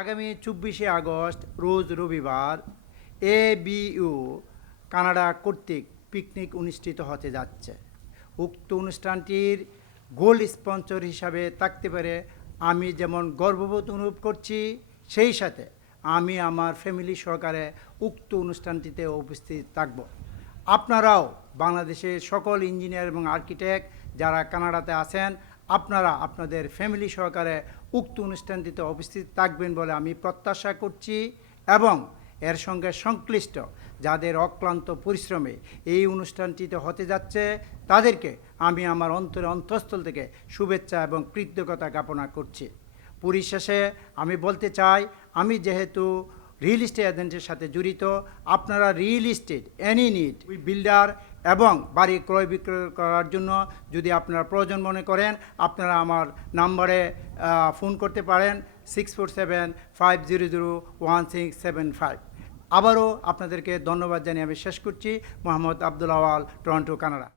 আগামী চব্বিশে আগস্ট, রোজ রবিবার, এ বিইউ কানাডা কর্তৃক পিকনিক অনুষ্ঠিত হতে যাচ্ছে। উক্ত অনুষ্ঠানটির গোল্ড স্পন্সর হিসাবে থাকতে পারে। আমি যেমন গর্ববোধ অনুভব করছি, সেই সাথে আমি আমার ফ্যামিলি সহকারে উক্ত অনুষ্ঠানটিতে উপস্থিত থাকব। আপনারাও বাংলাদেশের সকল ইঞ্জিনিয়ার এবং আর্কিটেক্ট যারা কানাডাতে আছেন আপনারা আপনাদের ফ্যামিলি সহকারে উক্ত অনুষ্ঠানটিতে উপস্থিত থাকবেন বলে আমি প্রত্যাশা করছি এবং এর সঙ্গে সংশ্লিষ্ট যাদের অক্লান্ত পরিশ্রমে এই অনুষ্ঠানটিতে হতে যাচ্ছে, তাদেরকে আমি আমার অন্তরে অন্তঃস্থল থেকে শুভেচ্ছা এবং কৃতজ্ঞতা জ্ঞাপনা করছি। পরিশেষে আমি বলতে চাই, আমি যেহেতু রিয়েল এস্টেট এজেন্টের সাথে জড়িত, আপনারা real estate any need we builder এবং বাড়ি ক্রয় বিক্রয় করার জন্য যদি আপনারা প্রয়োজন মনে করেন, আপনারা আমার নাম্বারে ফোন করতে পারেন six four seven five zero zero one six seven five আবারও আপনাদেরকে ধন্যবাদ জানিয়ে আমি শেষ করছি। Mohammad Abdul Awal, Toronto, Canada.